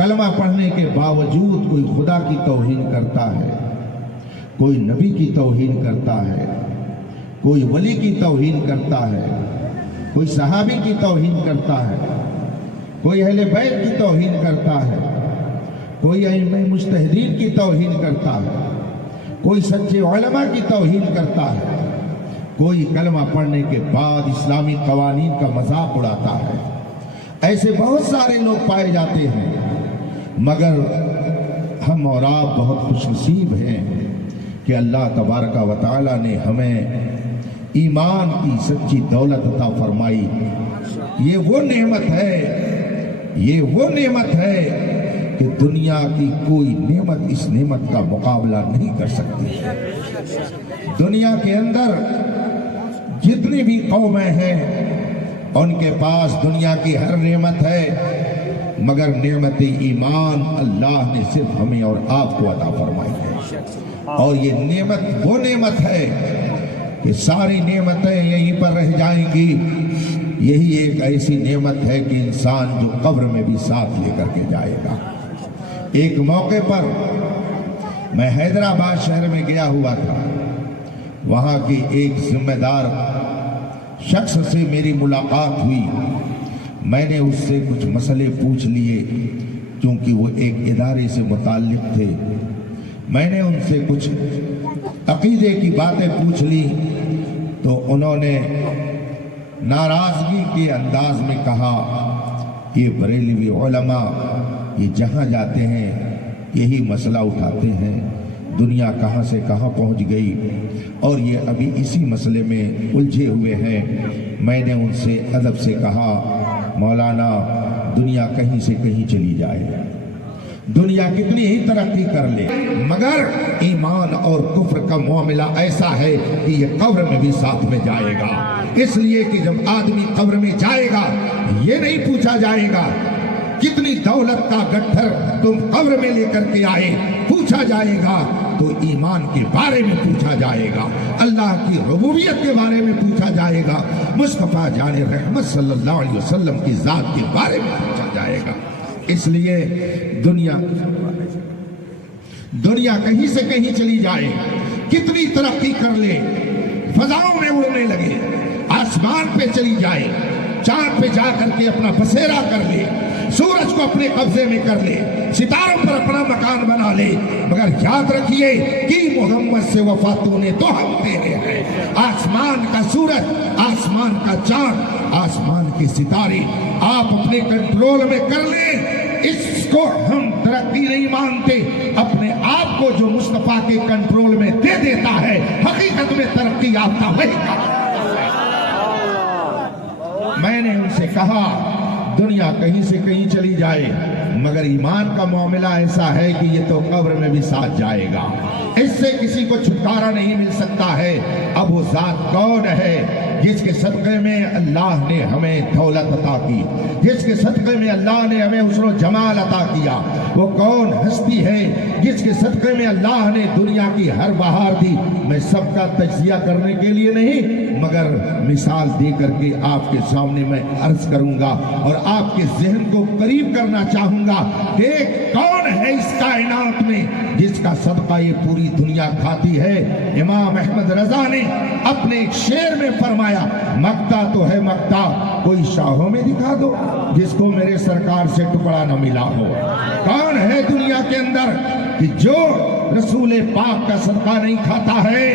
कलमा पढ़ने के बावजूद कोई खुदा की तौहीन करता है, कोई नबी की तौहीन करता है, कोई वली की तौहीन करता है, कोई सहाबी की तौहीन करता है, कोई अहले बैत की तौहीन करता है, कोई अइम्मा मुज्तहिदीन की तौहीन करता है, कोई सच्चे उलमा की तौहीन करता है, कोई कलमा पढ़ने के बाद इस्लामी कवानीन का मजाक उड़ाता है। ऐसे बहुत सारे लोग पाए जाते हैं, मगर हम और आप बहुत खुशनसीब हैं कि अल्लाह तबारक व तआला ने हमें ईमान की सच्ची दौलत अता फरमाई। ये वो नेमत है कि दुनिया की कोई नेमत इस नेमत का मुकाबला नहीं कर सकती। दुनिया के अंदर जितनी भी कौमें हैं उनके पास दुनिया की हर नेमत है, मगर नेमत ईमान अल्लाह ने सिर्फ हमें और आपको अता फरमाई है। और ये नेमत वो नेमत है कि सारी नेमतें यहीं पर रह जाएंगी। यही एक ऐसी नेमत है कि इंसान जो कब्र में भी साथ लेकर के जाएगा। एक मौके पर मैं हैदराबाद शहर में गया हुआ था, वहाँ की एक जिम्मेदार शख्स से मेरी मुलाकात हुई। मैंने उससे कुछ मसले पूछ लिए, क्योंकि वो एक इदारे से मुताल्लिक थे। मैंने उनसे कुछ अकीदे की बातें पूछ ली तो उन्होंने नाराज़गी के अंदाज में कहा, ये बरेलवी उलमा ये जहाँ जाते हैं यही मसला उठाते हैं, दुनिया कहाँ से कहाँ पहुँच गई और ये अभी इसी मसले में उलझे हुए हैं। मैंने उनसे अदब से कहा, मौलाना दुनिया कहीं से कहीं चली जाए, दुनिया कितनी ही तरक्की कर ले, मगर ईमान और कुफ्र का मामला ऐसा है कि ये कब्र में भी साथ में जाएगा। इसलिए कि जब आदमी कब्र में जाएगा ये नहीं पूछा जाएगा कितनी दौलत का गट्ठर तुम कब्र में लेकर के आए, पूछा जाएगा तो ईमान के बारे में पूछा जाएगा, अल्लाह की रुबूबियत के बारे में पूछा जाएगा, मुस्तफा जाने रहमत सल्लल्लाहु अलैहि वसल्लम की जात के बारे में पूछा जाएगा। इसलिए दुनिया कहीं से कहीं चली जाए, कितनी तरक्की कर ले, फजाओं में उड़ने लगे, आसमान पे चली जाए, चांद पे जा करके अपना बसेरा कर ले, सूरज को अपने कब्जे में कर ले, सितारों पर अपना मकान बना ले, मगर याद रखिए कि मोहम्मद से वफा तूने तो हम तेरे हैं। आसमान का सूरज, आसमान का चांद, आसमान के सितारे आप अपने कंट्रोल में कर ले। इसको हम तरक्की नहीं मानते। अपने आप को जो मुस्तफा के कंट्रोल में दे देता है, हकीकत में तरक्की याफ्ता होगा। मैंने उनसे कहा दुनिया कहीं से कहीं चली जाए, मगर ईमान का मामला ऐसा है कि ये तो कब्र में भी साथ जाएगा, इससे किसी को छुटकारा नहीं मिल सकता है। अब वो जात कौन है जिसके सदक़े में अल्लाह ने हमें दौलत अता की, जिसके सदक़े में अल्लाह ने हमें हुस्न जमाल अता किया? वो कौन हस्ती है जिसके सदक़े में अल्लाह ने दुनिया की हर बहार दी? मैं सबका तज्जिया करने के लिए नहीं, मगर मिसाल दे करके आपके सामने मैं अर्ज करूंगा और आपके ज़हन को करीब करना चाहूंगा कि कौन है इस कायनात में जिसका सदका ये पूरी दुनिया खाती है। इमाम अहमद रजा ने अपने एक शेर में फरमाया, मक्ता तो है मक्ता, कोई शाहों में दिखा दो जिसको मेरे सरकार से टुकड़ा न मिला हो। कौन है दुनिया के अंदर कि जो रसूल पाक का सदका नहीं खाता है?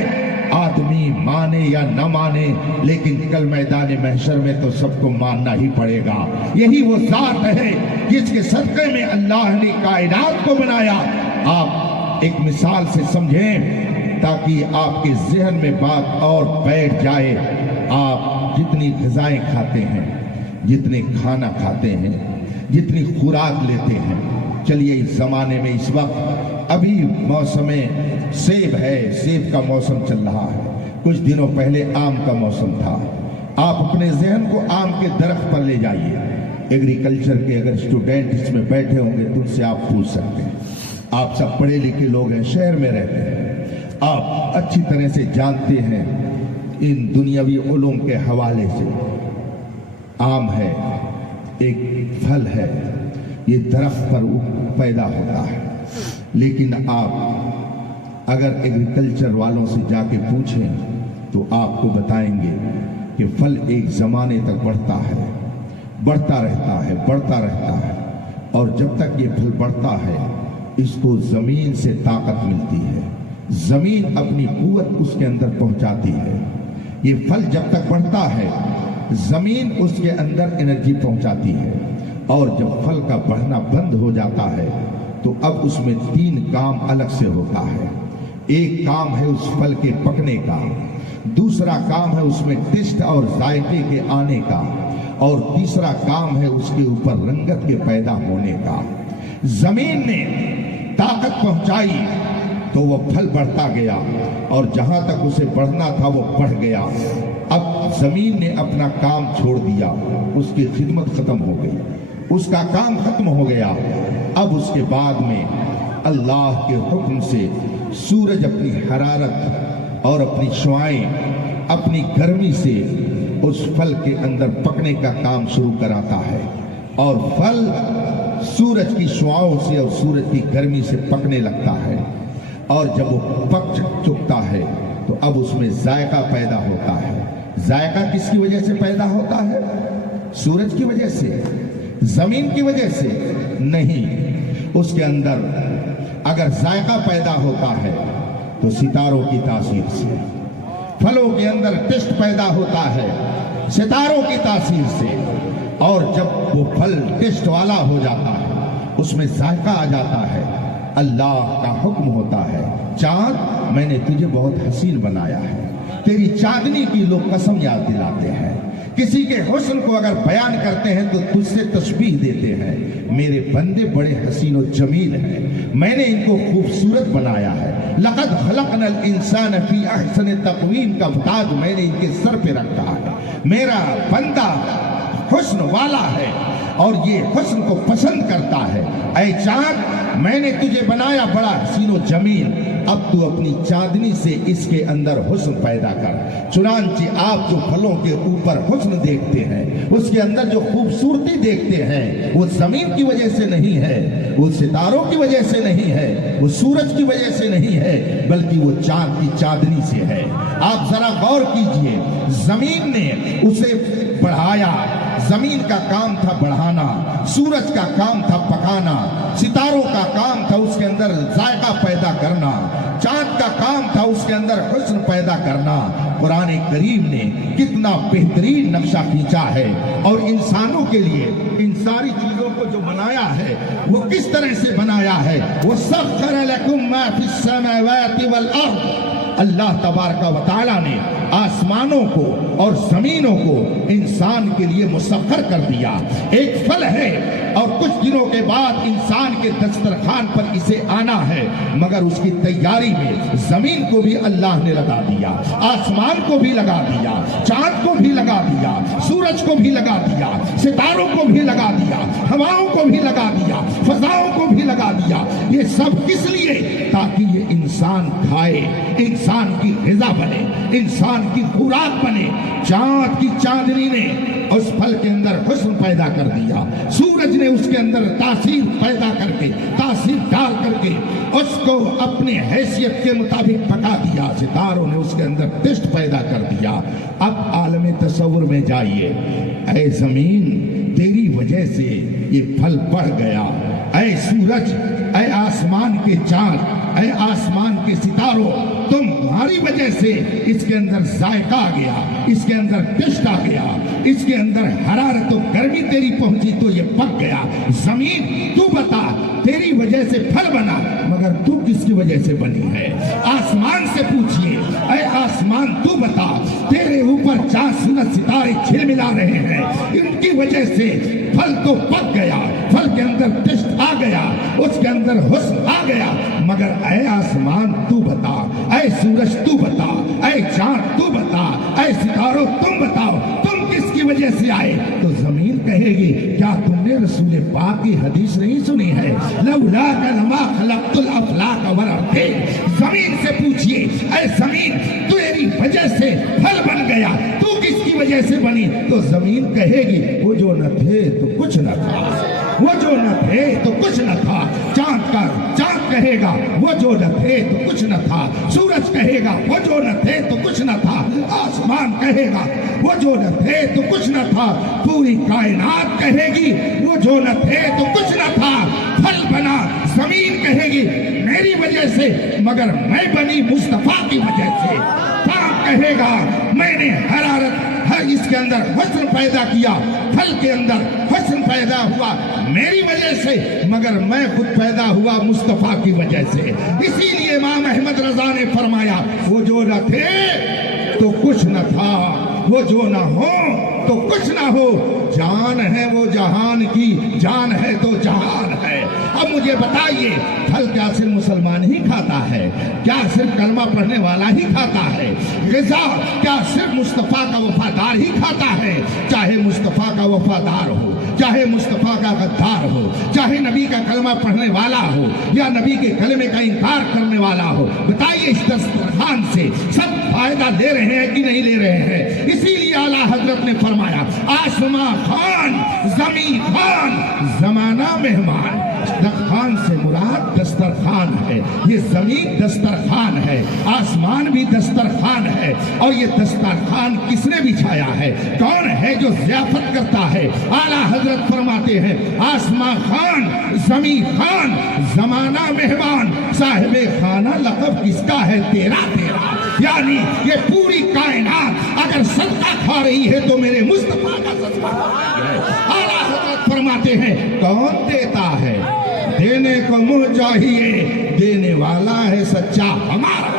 आदमी माने या न माने, लेकिन कल मैदान महशर में तो सबको मानना ही पड़ेगा। यही वो जात है जिसके सदक़े में अल्लाह ने कायनात को बनाया। आप एक मिसाल से समझें ताकि आपके ज़हन में बात और बैठ जाए। आप जितनी ग़िज़ाएं खाते हैं, जितने खाना खाते हैं, जितनी खुराक लेते हैं, चलिए इस ज़माने में इस वक्त अभी मौसम सेब है, सेब का मौसम चल रहा है, कुछ दिनों पहले आम का मौसम था। आप अपने ज़हन को आम के दरख्त पर ले जाइए। एग्रीकल्चर के अगर स्टूडेंट इसमें बैठे होंगे तो उनसे आप पूछ सकते हैं। आप सब पढ़े लिखे लोग हैं, शहर में रहते हैं, आप अच्छी तरह से जानते हैं इन दुनियावी उलूम के हवाले से। आम है, एक फल है یہ درخت پر پیدا ہوتا ہے. لیکن آپ اگر ایگریکلچر والوں سے جا کے پوچھیں تو آپ کو بتائیں گے کہ پھل ایک زمانے تک بڑھتا ہے، بڑھتا رہتا ہے اور جب تک یہ پھل بڑھتا ہے اس کو زمین سے طاقت ملتی ہے، زمین اپنی قوت اس کے اندر پہنچاتی ہے. یہ پھل جب تک بڑھتا ہے زمین اس کے اندر انرجی پہنچاتی ہے، اور جب پھل کا بڑھنا بند ہو جاتا ہے تو اب اس میں 3 کام الگ سے ہوتا ہے. ایک کام ہے اس پھل کے پکنے کا، دوسرا کام ہے اس میں ٹیسٹ اور ذائقے کے آنے کا، اور تیسرا کام ہے اس کے اوپر رنگت کے پیدا ہونے کا. زمین نے طاقت پہنچائی تو وہ پھل بڑھتا گیا، اور جہاں تک اسے بڑھنا تھا وہ بڑھ گیا. اب زمین نے اپنا کام چھوڑ دیا، اس کی خدمت ختم ہو گئی، اس کا کام ختم ہو گیا. اب اس کے بعد میں اللہ کے حکم سے سورج اپنی حرارت اور اپنی شعاعیں، اپنی گرمی سے اس پھل کے اندر پکنے کا کام شروع کراتا ہے، اور پھل سورج کی شعاعوں سے اور سورج کی گرمی سے پکنے لگتا ہے. اور جب وہ پک چکتا ہے تو اب اس میں ذائقہ پیدا ہوتا ہے. ذائقہ کس کی وجہ سے پیدا ہوتا ہے؟ سورج کی وجہ سے، زمین کی وجہ سے نہیں. اس کے اندر اگر ذائقہ پیدا ہوتا ہے تو ستاروں کی تاثیر سے. پھلوں کے اندر ٹیسٹ پیدا ہوتا ہے ستاروں کی تاثیر سے، اور جب وہ پھل ٹیسٹ والا ہو جاتا ہے اس میں ذائقہ آ جاتا ہے. اللہ کا حکم ہوتا ہے، چاند میں نے تجھے بہت حسین بنایا ہے. تیری چاندنی کی لوگ قسم یاد دلاتے ہیں. کسی کے حسن کو اگر بیان کرتے ہیں تو تجھ سے تشبیہ دیتے ہیں. میرے بندے بڑے حسین و جمیل ہیں، میں نے ان کو خوبصورت بنایا ہے. لقد خلقنا الانسان فی احسن تقویم کا تاج میں نے ان کے سر پہ رکھا ہے. میرا بندہ حسن والا ہے اور یہ حسن کو پسند کرتا ہے. اے چاند میں نے تجھے بنایا بڑا حسین و جمیل، اب تو اپنی چاندنی سے اس کے اندر حسن پیدا کر. چنانچہ آپ جو پھلوں کے اوپر حسن دیکھتے ہیں، اس کے اندر جو خوبصورتی دیکھتے ہیں، وہ زمین کی وجہ سے نہیں ہے، وہ ستاروں کی وجہ سے نہیں ہے، وہ سورج کی وجہ سے نہیں ہے، بلکہ وہ چاند کی چاندنی سے ہے. آپ ذرا غور کیجئے، زمین نے اسے بڑھایا، زمین کا کام تھا بڑھانا، سورج کا کام تھا پکانا، ستاروں کا کام تھا اس کے اندر ذائقہ پیدا کرنا، چاند کا کام تھا اس کے اندر حسن پیدا کرنا. قرآن کریم نے کتنا بہترین نقشہ کھینچا ہے، اور انسانوں کے لیے ان ساری چیزوں کو جو بنایا ہے وہ کس طرح سے بنایا ہے. وَسَخَّرَ لَكُم مَّا فِي السَّمَاوَاتِ وَالْأَرْضِ. اللہ تبارک و تعالیٰ نے آسمانوں کو اور زمینوں کو انسان کے لیے مسخر کر دیا. ایک پھل ہے اور کچھ دنوں کے بعد انسان کے دسترخوان پر اسے آنا ہے، مگر اس کی تیاری میں زمین کو بھی اللہ نے لگا دیا، آسمان کو بھی لگا دیا، چاند کو بھی لگا دیا، سورج کو بھی لگا دیا، ستاروں کو بھی لگا دیا، ہواؤں کو بھی لگا دیا، فضاؤں کو بھی لگا دیا. یہ سب کس لیے؟ تاکہ یہ انسان کھائے، انسان کی غذا بنے، انسان کی خوراک بنے. چاند کی چاندنی نے اس پھل کے اندر حسن پیدا کر دیا، سورج نے اس کے اندر تاثیر پیدا کر کے، تاثیر ڈال کر کے اس کو اپنے حیثیت کے مطابق پکا دیا، ستاروں نے اس کے اندر ٹیسٹ پیدا کر دیا. اب عالم تصور میں جائیے. اے زمین تیری وجہ سے یہ پھل بڑھ گیا، اے سورج، اے آسمان کے چاند، اے آسمان کے ستاروں، تمہاری وجہ سے اس کے اندر ذائقہ آ گیا، اس کے اندر ٹیسٹ آ گیا، اس کے اندر حرارت و گرمی تیری پہنچی تو یہ پک گیا. زمین تو بتا، تیری وجہ سے پھل بنا، مگر تو کس کی وجہ سے بنی ہے؟ آسمان سے پوچھئے، اے آسمان تو بتا، تیرے اوپر چاند سورج ستارے چھل ملا رہے ہیں، ان کی وجہ سے پھل تو پک گیا، پھل کے اندر ٹیسٹ آ گیا، اس کے اندر حسن آ گیا، مگر اے آسمان تو بتا، اے سورج تو بتا، اے چاند تو بتا، اے ستاروں تم بتاؤ، تم کس کی وجہ سے آئے؟ تو زمین کہے گی، کیا تم نے رسول پاک کی حدیث نہیں سنی ہے؟ لولاک لما خلقت الافلاک والارضین. زمین سے پوچھئے، اے زمین تیری وجہ سے پھل بن گیا، تو کس کی वजह से बनी, तो जमीन कहेगी वो जो न थे तो कुछ न था, वो जो न थे तो कुछ न था। चांद कहेगा वो जो न थे तो कुछ न था। सूरज कहेगा वो जो न थे तो कुछ न था। आसमान कहेगा वो जो न थे तो कुछ न था। पूरी कायनात कहेगी वो जो न थे तो कुछ न था। फल बना, जमीन कहेगी मेरी वजह से, मगर मैं बनी मुस्तफा की वजह से। चांद कहेगा मैंने हरारत इसके अंदर हुस्न पैदा किया, फल के अंदर हुस्न पैदा हुआ मेरी वजह से, मगर मैं खुद पैदा हुआ मुस्तफा की वजह से। इसीलिए इमाम अहमद रजा ने फरमाया वो जो न थे तो कुछ न था, वो जो न हो तो कुछ ना हो। जान है वो जहान की, जान है तो जहान है। अब मुझे बताइए, फल क्या सिर्फ मुसलमान ही खाता है? क्या सिर्फ कलमा पढ़ने वाला ही खाता है? ग़िज़ा क्या सिर्फ मुस्तफ़ा का वफादार ही खाता है? चाहे मुस्तफ़ा का वफादार हो, चाहे मुस्तफ़ा का गद्दार हो, चाहे नबी का कलमा पढ़ने वाला हो या नबी के कलमे का इनकार करने वाला हो, बताइए इस दस्तरखान से सब फायदा ले रहे हैं कि नहीं ले रहे हैं? इसीलिए आला हजरत ने फरमाया आसमां खान, ज़मीन खान, ज़माना मेहमान। खान से मुराद दस्तरखान है, ये ज़मीन दस्तरखान है, आसमान भी दस्तरखान है। और ये दस्तरखान किसने बिछाया है? कौन है जो ज़ियाफत करता है? आला हजरत फरमाते हैं आसमां खान, ज़मीन खान, ज़माना मेहमान। साहिबे खाना लक़ब किसका है? तेरा तेरा। यानी ये पूरी कायनात अगर सदका खा रही है तो मेरे मुस्तफा का सदका है। आला हज़रत फरमाते हैं कौन देता है? देने को मुँह चाहिए, देने वाला है सच्चा हमारा।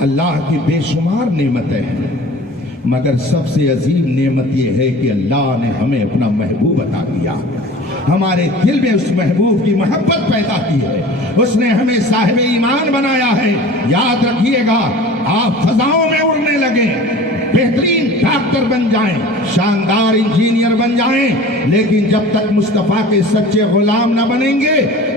अल्लाह की बेशुमार नेमतें हैं, मगर सबसे अजीम नेमत यह है कि अल्लाह ने हमें अपना महबूब अता किया, हमारे दिल में उस महबूब की मोहब्बत पैदा की है, उसने हमें साहिब ईमान बनाया है। याद रखिएगा, आप फजाओं में उड़ने लगे, बेहतरीन डॉक्टर बन जाएं, शानदार इंजीनियर बन जाएं, लेकिन जब तक मुस्तफ़ा के सच्चे गुलाम न बनेंगे,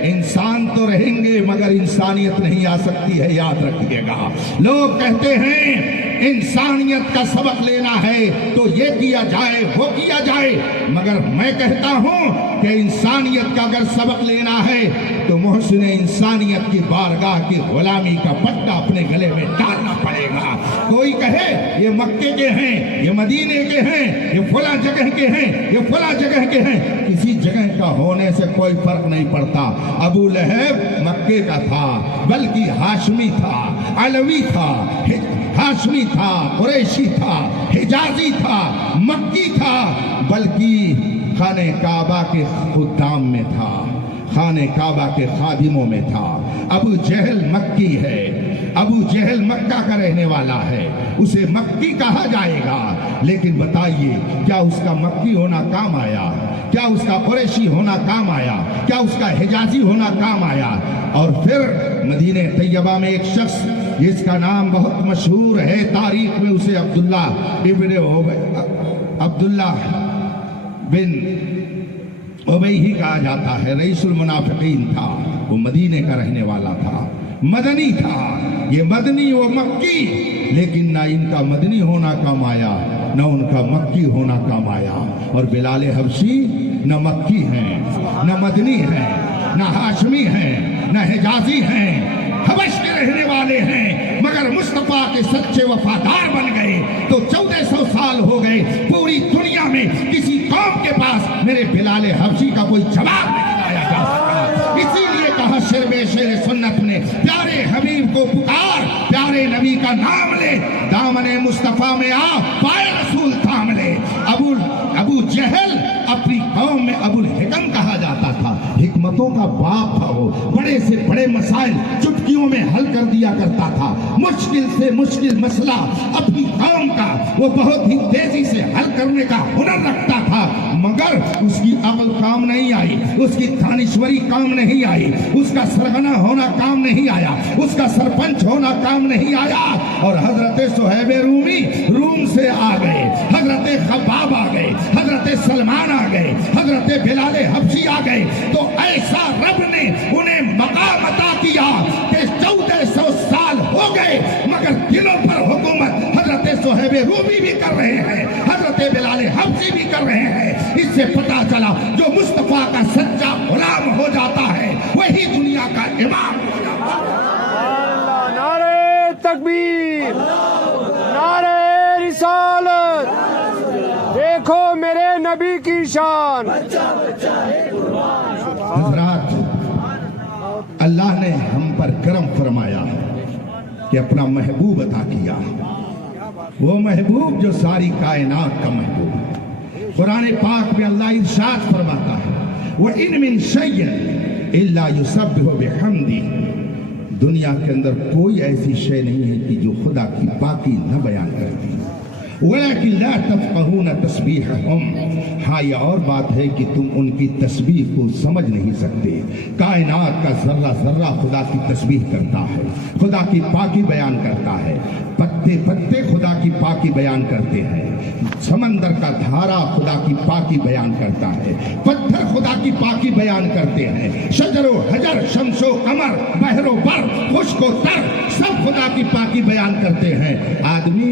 इंसान तो रहेंगे मगर इंसानियत नहीं आ सकती है। याद रखिएगा, लोग कहते हैं इंसानियत का सबक लेना है तो ये किया जाए वो किया जाए, मगर मैं कहता हूं कि इंसानियत का अगर सबक लेना है तो मोहसिन इंसानियत की बारगाह की गुलामी का पट्टा अपने गले में डालना पड़ेगा। कोई कहे ये मक्के के हैं, ये मदीने के हैं, ये फला जगह के हैं, ये फला जगह के हैं, किसी जगह का होने से कोई फर्क नहीं पड़ता। अबू लहब मक्के का था, बल्कि हाशमी था, अलवी था, हाशमी था, कुरैशी था, हिजाजी था, मक्की था, बल्कि खाने काबा के खुदाम में था, खाने काबा के खादिमों में था। अबू जहल मक्की है, अबू जहल मक्का का रहने वाला है, उसे मक्की कहा जाएगा। लेकिन बताइए क्या उसका मक्की होना काम आया? क्या उसका कुरैशी होना काम आया? क्या उसका हिजाजी होना काम आया? और फिर मदीने तैयबा में एक शख्स जिसका नाम बहुत मशहूर है तारीख में, उसे अब्दुल्ला बिन उबई ही कहा जाता है, रईसुल मुनाफिकीन था। वो मदीने का रहने वाला था, मदनी था। ये मदनी वो मक्की, लेकिन ना इनका मदनी होना काम आया, न उनका मक्की होना काम आया। और बिलाल हबशी न मक्की हैं, न मदनी हैं, न हाशमी हैं, न हिजाजी हैं, हबश के रहने वाले हैं, मगर मुस्तफा के सच्चे वफादार बन गए। तो 1400 साल हो गए, पूरी दुनिया में किसी कौम के पास मेरे बिलाल हबशी का कोई जवाब नहीं लाया जा सका। इसीलिए कहा शेर सुन्नत ने, प्यारे हबीब को पुकार, प्यारे नबी का नाम ले, दामने मुस्तफा में आ, पाए रसूल थाम ले। अबू जहल अपनी कौम में अबुल हिकम कहा जाता था, हिकमतों का बाप था। वो बड़े से बड़े मसाइल चुटकियों में हल कर दिया करता था। मुश्किल से मुश्किल मसला अपनी कौम का वो बहुत ही तेजी से हल करने का हुनर रखता था, मगर उसकी अक्ल काम नहीं आई, उसकी दानिश्वरी काम नहीं आई, उसका सरगना होना काम नहीं आया, उसका सरपंच होना काम नहीं आया। और हजरत सुहैब रूमी रूम से आ गए, हजरत खब्बाब आ गए, हजरत सलमान आ गए, हजरत बिलाल हबशी आ गए। तो ऐसा रब ने उन्हें मकाम अता किया कि 1400 साल हो गए, मगर दिलों पर हुक्म सुहैब रूमी भी कर रहे हैं, हजरत बिलाल हबशी भी कर रहे हैं। इससे पता चला जो मुस्तफा का सच्चा गुलाम हो जाता है वही दुनिया का इमाम हो जाता है। नारे तकबीर, नारे रिसालत, देखो मेरे नबी की शान। हजरात, अल्लाह ने हम पर करम फरमाया कि अपना महबूब अता किया, वो महबूब जो सारी कायनात का महबूब। कुरान पाक में अल्लाह इरशाद फरमाता है, वो इन मिन शैइन इल्ला युसब्बिहु बिहम्दी। दुनिया के अंदर कोई ऐसी शय नहीं है कि जो खुदा की पाकी न बयान करती, वलाकिन ला तफ़क़हून तस्बीहहुम। हाँ, ये और बात है कि तुम उनकी तस्बीह को समझ नहीं सकते। कायनात का जर्रा जर्रा खुदा की तस्बीह करता है, खुदा की पाकी बयान करता है। पत्ते पत्ते खुदा की पाकी बयान करते हैं, समंदर का धारा खुदा की पाकी बयान करता है, पत्थर खुदा की पाकी बयान करते हैं, शजरो हजर शमसो कमर बहरो बर खुश्को तर सब खुदा की पाकी बयान करते हैं। आदमी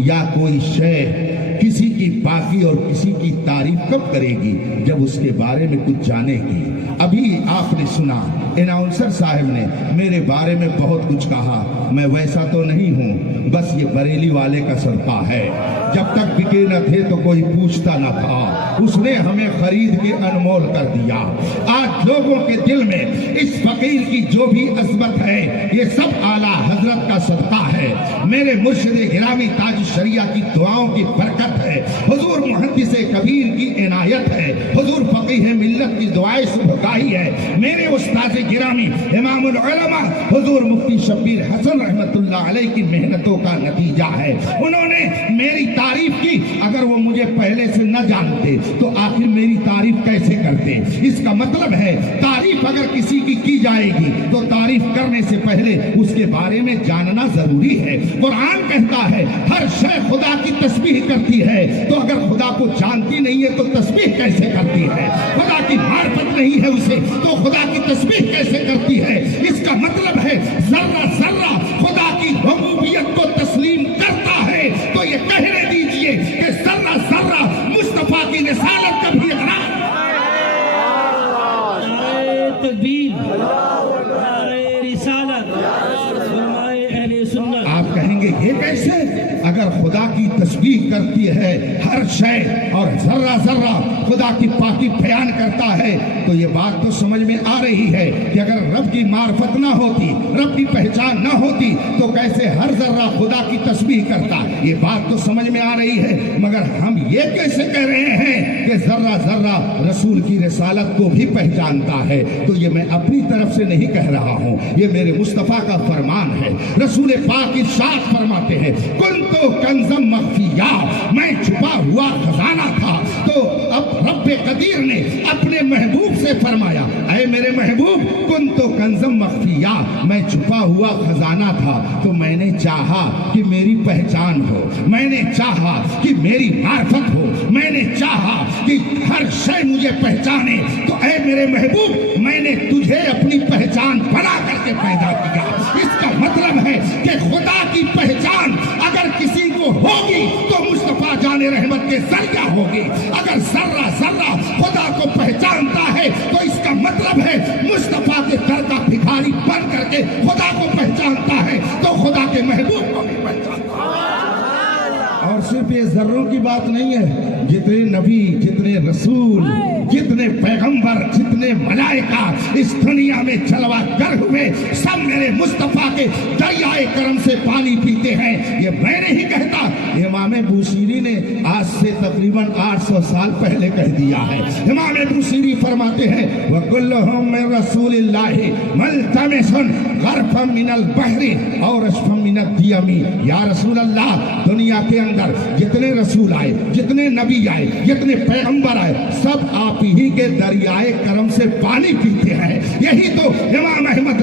या कोई शय किसी की पाकी और किसी की तारीफ कब करेगी? जब उसके बारे में कुछ जानेगी। अभी आपने सुना अनाउंसर साहब ने मेरे बारे में बहुत कुछ कहा, मैं वैसा तो नहीं हूँ, बस ये बरेली वाले का सदका है। जब तक बिके न थे तो कोई पूछता न था, उसने हमें खरीद के अनमोल कर दिया। आज लोगों के दिल में इस फकीर की जो भी अज़मत है ये सब आला हजरत का सदका है। मेरे मुर्शिद गिरामी ताज शरिया की दुआओं की बरकत है, हुजूर मुहद्दिस कबीर की इनायत है, हुजूर फकीह मिल्लत की दुआएं सुबहगाही है। मेरे उस्ताद गिरामी इमामुल उलमा हुजूर मुफ्ती शब्बीर हसन रहमतुल्लाह अलैह की मेहनतों का नतीजा है। उन्होंने मेरी तारीफ की, अगर वो मुझे पहले से न जानते तो आखिर मेरी तारीफ कैसे करते? इसका मतलब है तारीफ अगर किसी की जाएगी तो तारीफ करने से पहले उसके बारे में जानना जरूरी है। कुरान कहता है हर शय खुदा की तस्बीह करती है, तो अगर खुदा को जानती नहीं है तो तस्बीह कैसे करती है? खुदा की मार्फत नहीं है उसे तो खुदा की तस्बीह कैसे करती है? इसका मतलब है जर्रा जर्रा खुदा की रबूबियत को तस्लीम करता है। तो ये कहने दीजिए कि जर्रा जर्रा मुस्तफा की रिसालत का भी इकरार। नारे तकबीर, नारे रिसालत, फरमाए अहले सुन्नत। आप कहेंगे ये कैसे? अगर खुदा की तस्बीह करती है हर शय और जर्रा जर्रा खुदा की पाकी बयान करता है, तो ये बात तो समझ में आ रही है कि अगर रब की मार्फत ना होती, रब की पहचान ना होती तो कैसे हर जर्रा खुदा की तस्बीह करता? ये बात तो समझ में आ रही है, मगर हम ये कैसे कह रहे हैं कि जर्रा जर्रा रसूल की रिसालत को भी पहचानता है? तो ये मैं अपनी तरफ से नहीं कह रहा हूँ, ये मेरे मुस्तफा का फरमान है। रसूल पाक इरशाद फरमाते हैं, कुल तो कंज़म मख्फिया, मैं छुपा हुआ खजाना था। तो अब रब्बे कदीर ने अपने महबूब से फरमाया, ऐ मेरे महबूब, कुन तो कंज़म मख्फिया, मैं छुपा हुआ खजाना था। तो मैंने चाहा कि मेरी पहचान हो, मैंने चाहा कि मेरी मार्फत हो, मैंने चाहा कि हर शय मुझे पहचाने। तो ऐ मेरे महबूब, मैंने तुझे अपनी पहचान बना करके पैदा किया। इसका मतलब है कि खुदा की पहचान अगर किसी को होगी तो मुस्तफा जाने रहमत के जरिया होगी। अगर जर्रा जर्रा खुदा को पहचानता है तो इसका मतलब है मुस्तफा के दर का भिखारी बन करके खुदा को पहचानता है, तो खुदा के महबूब को भी पहचानता है। और सिर्फ ये जर्रों की बात नहीं है, जितने नबी, जितने रसूल, जितने पैगंबर, जितने मलाइका इस दुनिया में जलवा कर हुए, सब मेरे मुस्तफा के दरियाए करम से पानी पीते हैं। ये मैं नहीं कहता, इमाम बूसीरी ने आज से तकरीबन 800 साल पहले कह दिया है। इमाम बूसीरी फरमाते हैं, वकुल्लुहुम मिन रसूलिल्लाहि मल्तमिसन गरफम मिनल बहरी और अशफम मिनद दियमी। या रसूल अल्लाह, दुनिया के अंदर जितने रसूल आए, जितने नबी आए, जितने पैगंबर आए, सब आप ही के दरियाए करम से पानी पीते हैं। यही तो इमाम अहमद